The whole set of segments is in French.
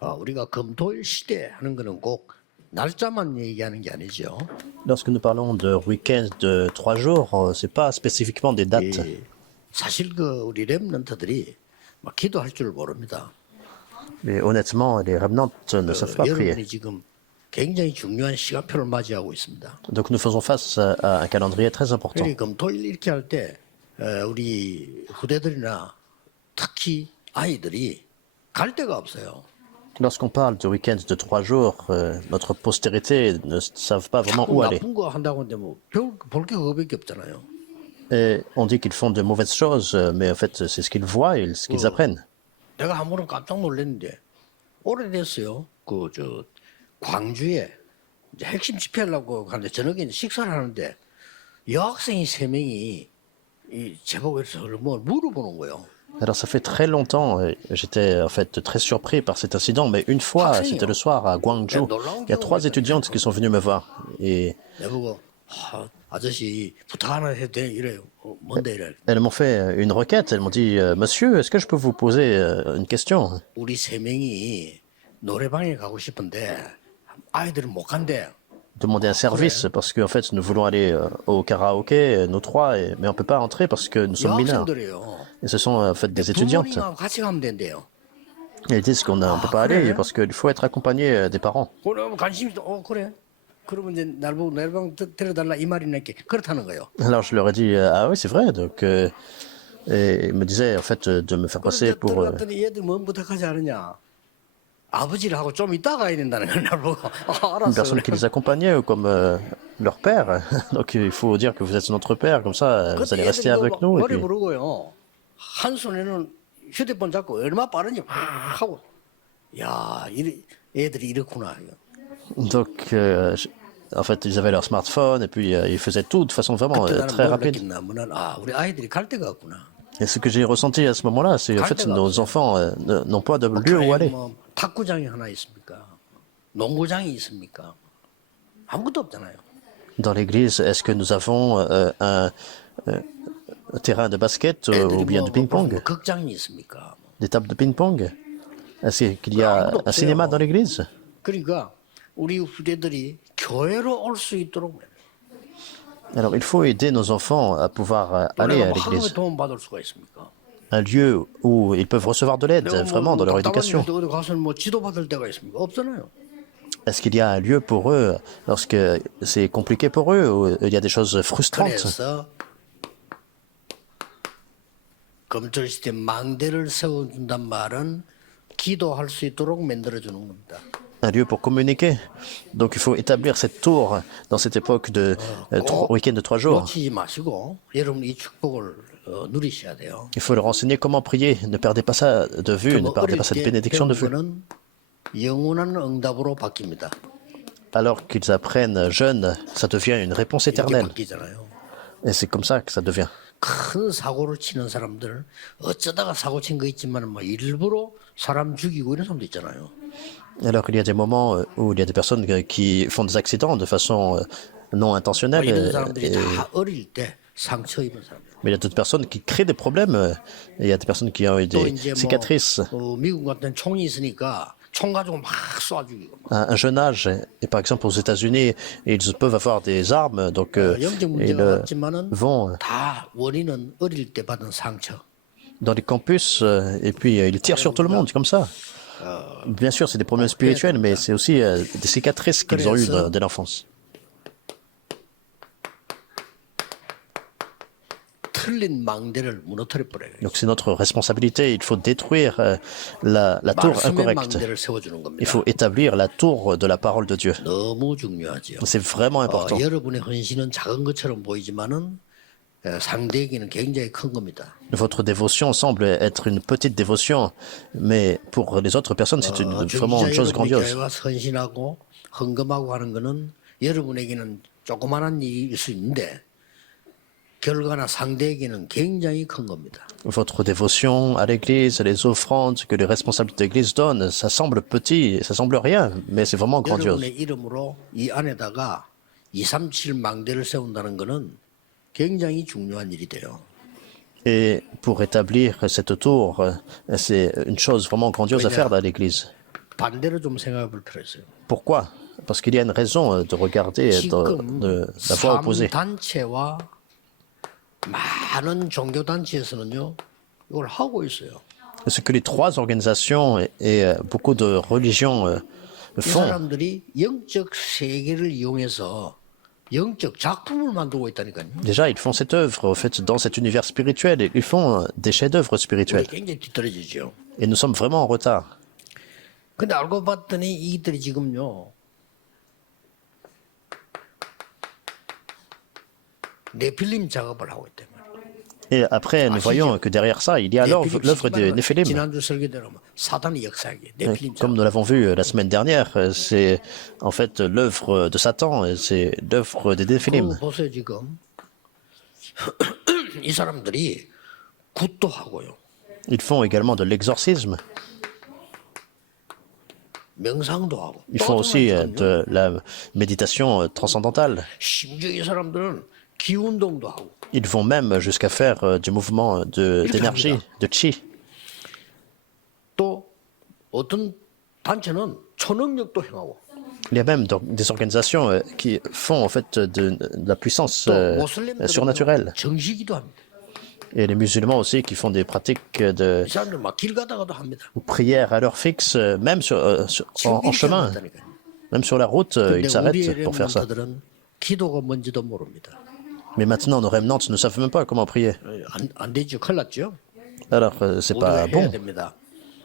우리가 금토일 시대 하는 거는 꼭 날짜만 얘기하는 게 아니죠. Lorsque nous parlons de week-end de 3 jours, c'est pas spécifiquement des dates. 사실 우리 렘넌트들이 막 기도할 줄 모릅니다. Mais honnêtement, les remnants ne savent pas prier. 여러분이 지금 굉장히 중요한 시간표를 맞이하고 있습니다. Donc nous faisons face à un calendrier très important. 그러니 금토일 이렇게 할 때 우리 후대들이나 특히 아이들이 갈 데가 없어요. Lorsqu'on parle de week-end de 3 jours, notre postérité ne savent pas vraiment où aller. 나쁜 거 한다고 하는데 볼게 그거밖에 없잖아요. Et on dit qu'ils font de mauvaises choses, mais en fait, c'est ce qu'ils voient et ce qu'ils apprennent. 내가 한 번은 깜짝 놀랐는데 오래됐어요. 광주에 이제 핵심 집회하려고 가는데 저녁에 식사를 하는데 여학생이 3명이 이 제복에서 뭐 물어보는 거예요. Alors ça fait très longtemps, j'étais en fait très surpris par cet incident, mais une fois, c'était le soir à Gwangju, il y a 3 étudiantes qui sont venues me voir. Et 내보고 아저씨 부탁 하나 해도 돼? 이래요. 뭔데 이래. elles m'ont fait une requête, elles m'ont dit Monsieur, est-ce que je peux vous poser une question? 우리 3명이 노래방에 가고 싶은데 아이들은 못 간대. Demander un service parce qu'en fait nous voulons aller au karaoké, nous 3, mais on ne peut pas entrer parce que nous sommes mineurs. 여학생들이에요. Et ce sont en fait des étudiantes. 부모님하고 같이 가면 된대요. Et ils disent qu'on ne peut pas aller parce qu'il faut être accompagné des parents. 그러면 관심이 그래. 그러면 이제 날 보고 노래방 데려달라 이 말이니까 그렇다는 거예요. Alors je leur ai dit ah oui c'est vrai donc et ils me disaient en fait de me faire passer pour 들어갔더니 얘들 뭔 부탁하지 않느냐. 아버지를 하고 좀 이따 가야 된다는 걸 날 보고 une 알았어. personne qui les accompagnait ou comme leur père. Donc il faut dire que vous êtes notre père comme ça vous allez rester avec nous. Et 머리 puis, 부르고요. 한 손에는 휴대폰 잡고 얼마 빠른지 막 하고 야 애들이 이렇구나. donc en fait ils avaient leur smartphone et puis ils faisaient tout de façon vraiment 그때 très 나는 뭘 rapide. 느꼈냐면은 우리 아이들이 갈 데가 없구나. Et ce que j'ai ressenti à ce moment-là, c'est en fait nos enfants n'ont pas de lieu où aller. 뭐 탁구장이 하나 있습니까? 농구장이 있습니까? 아무것도 없잖아요. Dans l'église, est-ce que nous avons un terrain de basket ou bien de ping-pong? 극장이 있습니까? Des tables de ping-pong? Est-ce qu'il y a un cinéma dans l'église? 그러니까 우리 후대들이 교회로 올 수 있도록 Alors il faut aider nos enfants à pouvoir aller à l'église. 도움 받을 수가 있습니까? Un lieu où ils peuvent recevoir de l'aide vraiment dans leur éducation. 어디 가서 뭐 지도 받을 데가 있습니까? 없잖아요. Est-ce qu'il y a un lieu pour eux lorsque c'est compliqué pour eux ou il y a des choses frustrantes? 그래서 검절 시대 망대를 세워준단 말은 기도할 수 있도록 만들어주는 겁니다. Un lieu pour communiquer. Donc il faut établir cette tour dans cette époque de week-end de 3 jours. 놓치지 마시고 여러분 이 축복을 누리셔야 돼요. Il faut leur enseigner comment prier. Ne perdez pas ça de vue, ne perdez pas cette bénédiction de vue. 거는 영원한 응답으로 바뀝니다. Alors qu'ils apprennent jeunes, ça devient une réponse 이렇게 éternelle. 바뀌잖아요. Et c'est comme ça que ça devient. 큰 사고를 치는 사람들 어쩌다가 사고 친 거 있지만 뭐 일부러 사람 죽이고 이런 사람도 있잖아요. Alors il y a des moments où il y a des personnes qui font des accidents de façon non intentionnelle. 이런 사람들이 다 어릴 때 상처 입은 사람들. Mais il y a d'autres personnes qui créent des problèmes. Et il y a des personnes qui ont eu 또 des 이제 cicatrices 미국 같은 총이 있으니까 총 가지고 막 쏴 죽이고. à un jeune âge. Et par exemple aux États-Unis, ils peuvent avoir des armes, donc 영적 ils 문제가 왔지만은 vont 다 원인은 어릴 때 받은 상처. dans les campus et puis ils tirent sur tout le monde comme ça. Bien sûr, c'est des problèmes spirituels, mais c'est aussi des cicatrices qu'ils ont eues dès l'enfance. 틀린 망대를 무너뜨려 버려요. Donc c'est notre responsabilité. Il faut détruire la tour 말씀의 incorrecte. 망대를 세워주는 Il 겁니다. faut établir la tour de la parole de Dieu. 너무 중요하지요. C'est vraiment important. 여러분의 헌신은 작은 것처럼 보이지만은 상대에게는 굉장히 큰 겁니다. Votre dévotion semble être une petite dévotion, mais pour les autres personnes, c'est vraiment une chose 여러분이 grandiose. 교회 와서 헌신하고 헌금하고 하는 거는 여러분에게는 조그마한 일일 수 있는데 결과나 상대에게는 굉장히 큰 겁니다. Votre dévotion à l'église, les offrandes que les responsables de l'église donnent, ça semble petit, ça semble rien, mais c'est vraiment grandiose. 여러분의 이름으로 이 안에다가 237 망대를 세운다는 거는 굉장히 중요한 일이 돼요. Et pour établir cette tour, c'est une chose vraiment grandiose à faire dans l'église. 반대로 좀 생각해 볼 필요가 있어요. Pourquoi? Parce qu'il y a une raison de regarder 지금 de la voie opposée. 단체와 많은 종교 단체에서는요 이걸 하고 있어요. Ce que les trois organisations et beaucoup de religions 이 font, 사람들이 영적 세계를 이용해서 영적 작품을 만들고 있다니까요. déjà ils font cette œuvre, au fait, dans cet univers spirituel, et ils font des chefs-d'œuvre 우리 spirituels. 굉장히 뒤떨어지죠. Et nous sommes vraiment en retard. 근데 알고 봤더니 이들이 지금요 네필림 작업을 하고 있단 말이에요. Et après, nous voyons que derrière ça, il y a l'œuvre des Néphilim. 지난주 설교대로 사단의 역사기 네필림 Comme 작업. nous l'avons vu la semaine dernière, c'est en fait l'œuvre de Satan, et c'est l'œuvre des Néphilim. 보세요 지금 이 사람들이 굿도 하고요, Ils font également de l'exorcisme. 명상도 하고, Ils font aussi de la méditation transcendantale. 심지어 이 사람들은 기운동도 하고. Ils vont même jusqu'à faire du mouvement d'énergie, de chi. 또 어떤 단체는 초능력도 행하고. Il y a même des organisations qui font en fait de la puissance 또 모슬림들은 surnaturelle. 정시기도 합니다. Et les musulmans aussi qui font des pratiques de 이 사람들 막 길 가다가도 합니다. prière à l'heure fixe, même en chemin, 한다니까요. même sur la route, 근데 ils 우리의 s'arrêtent pour faire ça. 렘넌트들은 기도가 뭔지도 mo릅니다. Mais maintenant, nos remnants ne savent même pas comment prier. 안 되죠. 큰일 났죠. Alors, c'est 우리가 pas 해야 bon. 됩니다.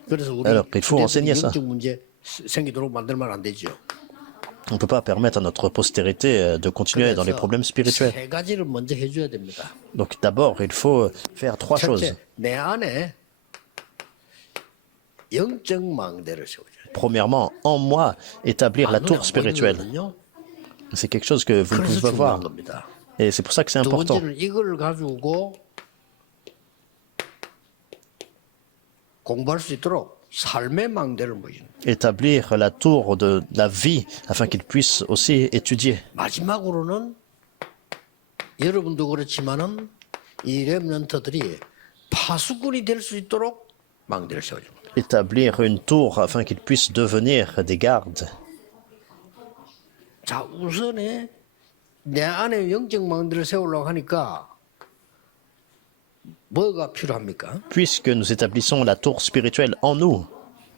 그래서 우리 Alors, il faut enseigner ça. 영적 문제 생기도록 만들면 안 되죠. On ne peut pas permettre à notre postérité de continuer dans les problèmes spirituels. 세 가지를 먼저 해줘야 됩니다. Donc d'abord, il faut faire trois choses. 첫째, 내 안에 영적 망대를 세워줘야 돼요. Premièrement, en moi, établir la tour spirituelle. C'est quelque chose que vous ne 그래서 pouvez pas 중요한 voir. 겁니다. Et c'est pour ça que c'est 두 important. 번째는 이걸 가지고 공부할 수 있도록 삶의 망대를 보이는. Établir la tour de la vie afin qu'ils puissent aussi étudier. 마지막으로는 여러분도 그렇지만은 이 렘넌트들이 파수꾼이 될 수 있도록 망대를 세워줍니다. Établir une tour afin qu'ils puissent devenir des gardes. 자, 우선에 내 안에 영적 망대를 세우려고 하니까 뭐가 필요합니까? Puisque nous établissons la tour spirituelle en nous,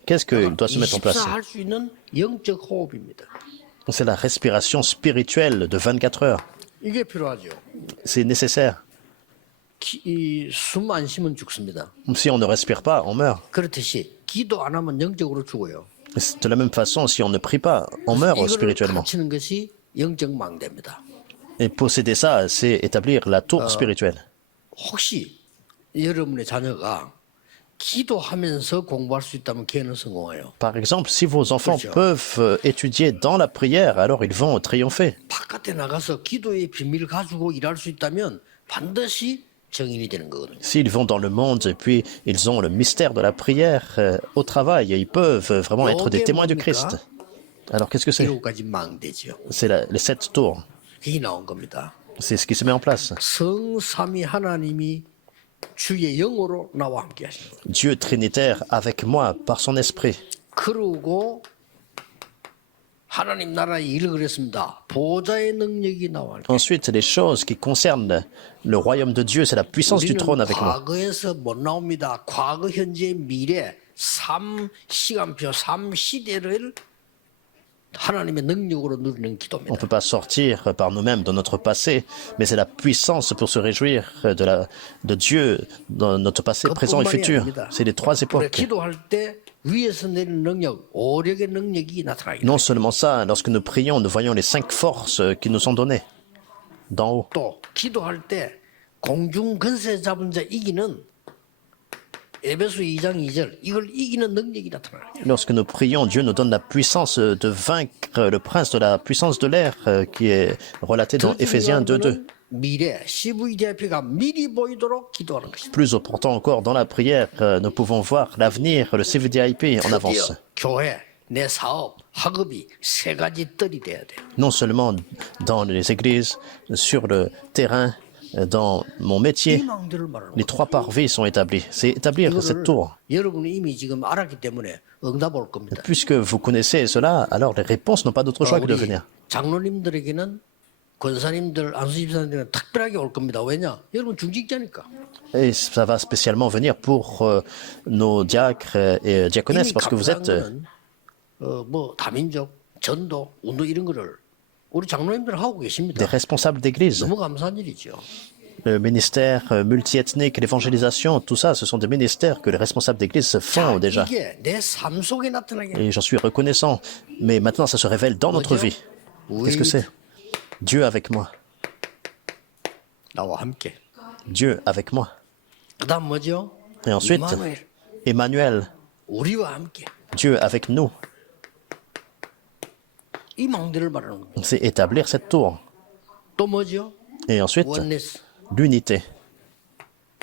qu'est-ce qu'il doit se mettre en place? 24 할 수 있는 영적 호흡입니다. C'est la respiration spirituelle de 24 heures. 이게 필요하죠. C'est nécessaire. 숨 안 쉬면 죽습니다. Si on ne respire pas, on meurt. 그렇듯이 기도 안 하면 영적으로 죽어요. De la même façon, si on ne prie pas, on meurt 이거를 spirituellement. 갖추는 것이 영적 망대입니다. Et posséder ça, c'est établir la tour spirituelle. 혹시 여러분의 자녀가 기도하면서 공부할 수 있다면 걔는 성공해요. Par exemple, si vos enfants 그렇죠. peuvent étudier dans la prière, alors ils vont triompher. 바깥에 나가서 기도의 비밀을 가지고 일할 수 있다면 반드시 정인이 되는 거거든요. S'ils vont dans le monde et puis ils ont le mystère de la prière au travail, ils peuvent vraiment être des témoins du Christ. Alors qu'est-ce que c'est? 7가지 망대죠. C'est les 7 tours. 그게 나온 겁니다. C'est ce qui se met en place. 성삼위 하나님이 주의 영으로 나와 함께 하시는 거예요. Dieu trinitaire avec moi par son esprit. 그러고 하나님 나라의 일을 그랬습니다. 보좌의 능력이 나와. Ensuite, les choses qui concernent le royaume de Dieu, c'est la puissance du trône avec moi. 과거에서 못 나옵니다. 과거, 현재, 미래 3시간표, 3시대를 하나님의 능력으로 누리는 On 기도입니다. ne peut pas sortir par nous-mêmes de notre passé, mais c'est la puissance pour se réjouir de Dieu dans notre passé, présent et futur. C'est les trois 우리가 époques. 기도할 때 위에서 내리는 능력, 오력의 능력이 나타나게 Non seulement ça, lorsque nous prions, nous voyons les 5 forces qui nous sont données d'en haut. 또 기도할 때 공중 근세 잡은 자 이기는 에베소 2장 2절 이걸 이기는 능력이 나타나요. Lorsque nous prions, Dieu nous donne la puissance de vaincre le prince de la puissance de l'air qui est relaté dans Éphésiens 2.2. 미래 CVDIP가 미리 보이도록 기도하는 것입니다. Plus important encore, dans la prière, nous pouvons voir l'avenir, le CVDIP en avance. 드디어 교회, 내 사업, 학업이 세 가지 뜰이 돼야 돼요. Non seulement dans les églises, sur le terrain, dans mon métier, 희망들을 말하는 les 거예요. 3 parvis sont établis. C'est établir cette 이거를 tour. 여러분이 이미 지금 알았기 때문에 응답 올 겁니다. Puisque vous connaissez cela, alors les réponses n'ont pas d'autre choix que de 우리 venir. 장로님들에게는 권사님들, 안수집사님들은 특별하게 올 겁니다. 왜냐? 여러분 중직자니까. Et ça va spécialement venir pour nos diacres et diaconesses, 이미 parce que vous êtes 감사한 거는 뭐 다민족, 전도, 운동 이런 거를 우리 장로님들 하고 des 계십니다. responsables d'église. 너무 감사한 일이죠. Le ministère multiethnique, l'évangélisation, tout ça, ce sont des ministères que les responsables d'église font déjà. 이게 내 삶 속에 나타나게 Et j'en suis reconnaissant. Mais maintenant, ça se révèle dans notre vie. Qu'est-ce que c'est? Dieu avec moi. 나와 함께. Dieu avec moi. 그다음 뭐죠? Et ensuite, 임마누엘, Emmanuel, 우리와 함께. Dieu avec nous. 이 망대를 말하는 겁니다. C'est établir cette tour. 또 뭐죠? Et ensuite, 원네스. l'unité.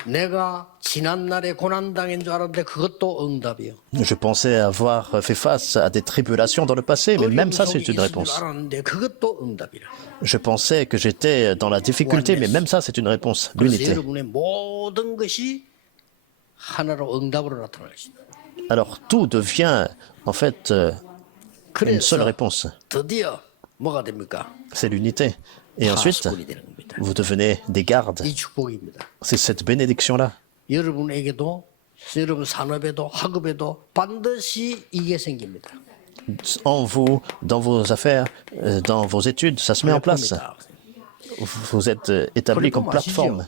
내가 지난날에 고난당한 줄 알았는데 그것도 응답이요. Je pensais avoir fait face à des tribulations dans le passé, mais même ça, c'est une 줄 réponse. 알았는데 그것도 응답이라. Je pensais que j'étais dans la difficulté, mais même ça, c'est une réponse. 그래서 L'unité. 여러분의 모든 것이 하나로 응답으로 나타날 것이다. Alors, tout devient, en fait, une seule 그래서 réponse. 드디어 뭐가 됩니까? C'est l'unité. Et ensuite, 파수꾼이 되는 겁니다. vous devenez des gardes. 이 축복입니다. C'est cette bénédiction-là. 여러분에게도 여러분 산업에도 학업에도 반드시 이게 생깁니다. En vous, dans vos affaires, dans vos études, ça se met en place. Vous êtes établi comme plateforme.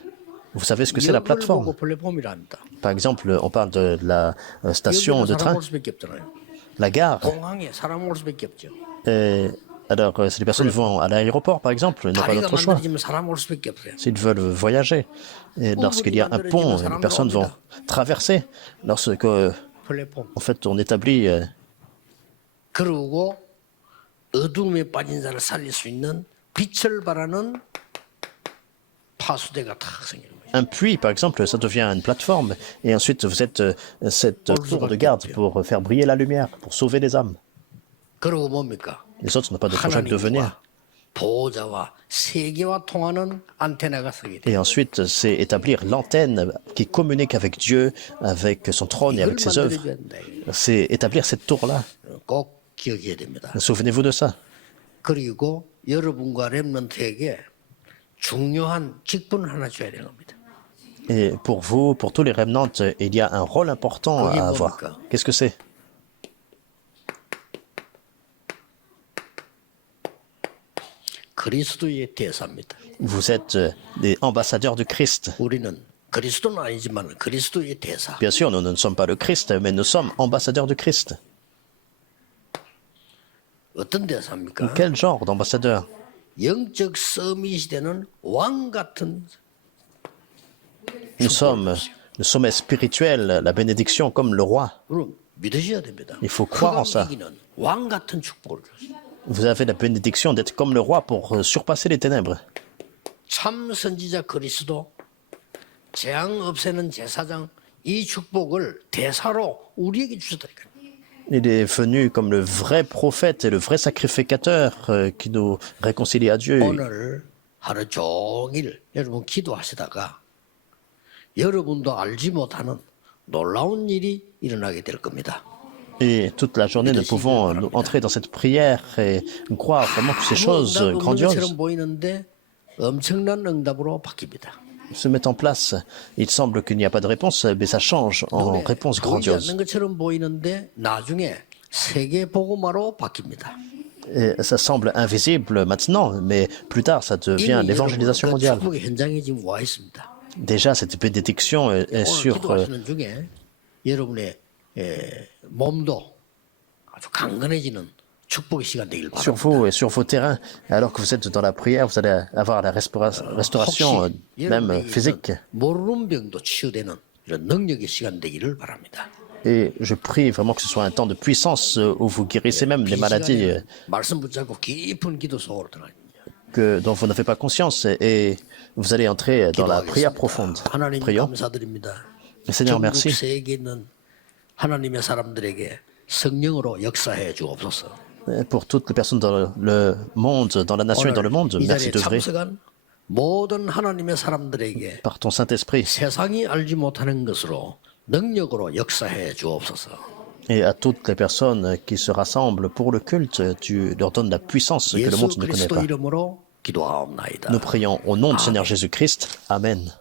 Vous savez ce que c'est la 이걸 plateforme? 보고 플랫폼이라 합니다. Par exemple, on parle de la station 여기는 de 사람 train, 올 수밖에 없잖아요. la gare. 공항에 사람 올 수밖에 없죠. Alors, si les personnes vont à l'aéroport, par exemple, n'ont pas 다리가 d'autre choix. 만들어지면 사람 올 수밖에 없어요. S'ils veulent voyager, et lorsqu'il y a un pont, les personnes vont traverser. Lorsque, en 플랫폼. fait, on établit 그리고 어둠에 빠진 자를 살릴 수 있는 빛을 발하는 파수대가 탁 생기는 거예요. un puits, par exemple, ça devient une plateforme. Et ensuite, vous êtes cette tour de garde pour faire briller la lumière, pour sauver les âmes. 그리고 뭡니까? Les autres n'ont pas d'autre choix que de venir. 하나님과 보호자와 세계와 통하는 안테나가 서게 돼요. Et ensuite, c'est établir l'antenne qui communique avec Dieu, avec son trône et 이걸 avec ses œuvres. 만들어줘야 된다. C'est établir cette tour-là. 꼭 기억해야 됩니다. Souvenez-vous de ça. 그리고 여러분과 렘넌트에게 중요한 직분을 하나 줘야 되는 겁니다. Et pour vous, pour tous les remnants, il y a un rôle important à avoir. Qu'est-ce que c'est? 그리스도의 대사입니다. Vous êtes des ambassadeurs du Christ. 우리는 그리스도는 아니지만 그리스도의 대사. Bien sûr, nous ne sommes pas le Christ, mais nous sommes ambassadeurs du Christ. 어떤 대사입니까? Quel genre d'ambassadeur? 영적 서밋이 되는 왕 같은 Nous sommes le sommet spirituel, la bénédiction comme le roi. 그럼 믿으셔야 됩니다. Il faut croire en ça. 흑암 이기는 왕 같은 축복을 줬어요. Vous avez la bénédiction d'être comme le roi pour surpasser les ténèbres. 참 선지자 그리스도 재앙 없애는 제사장 이 축복을 대사로 우리에게 주셨다니까요. Il est venu comme le vrai prophète et le vrai sacrificateur qui nous réconcilie à Dieu. 오늘 하루 종일 여러분 기도하시다가 여러분도 알지 못하는 놀라운 일이 일어나게 될 겁니다. Et toute la journée, nous pouvons nous entrer dans cette prière et croire vraiment que ces choses 응답 없는 grandioses 것처럼 보이는데 엄청난 응답으로 바뀝니다. se mettent en place. Il semble qu'il n'y a pas de réponse, mais ça change en 눈에 réponse 보이지 grandiose. 않는 것처럼 보이는데 나중에 세계 복음화로 바뀝니다. Et ça semble invisible maintenant, mais plus tard, ça devient 이미 l'évangélisation 여러분 그 mondiale. 축복의 현장에 지금 와 있습니다. Déjà, cette bénédiction est 오늘 sur, 기도하시는 중에 여러분의 몸도 아주 강건해지는 축복의 시간 되길 sur 바랍니다. vous et sur vos terrains. Alors que vous êtes dans la prière, vous allez avoir la restauration, 혹시 même 여러분에게 physique. 모르는 병도 치유되는 이런 능력의 시간 되기를 바랍니다. Et je prie vraiment que ce soit un temps de puissance où vous guérissez même les 이 maladies 시간에는 말씀 붙잡고 깊은 기도 속으로 들어갑니다. dont vous n'avez pas conscience et vous allez entrer dans la prière profonde. 하나님 Prions. 감사드립니다. Seigneur, 전국 merci. 세계에 있는 하나님의 사람들에게 성령으로 역사해 주옵소서. Pour toutes les personnes dans le monde, dans la nation et dans le monde, 이 merci 자리에 d'œuvrer 참석한 모든 하나님의 사람들에게 par ton Saint-Esprit. 세상이 알지 못하는 것으로 능력으로 역사해 주옵소서. Et à toutes les personnes qui se rassemblent pour le culte, tu leur donnes la puissance que le 예수 monde ne connaît 그리스도 pas. 이름으로 기도하옵나이다. Nous prions au nom du Seigneur Jésus-Christ. Amen.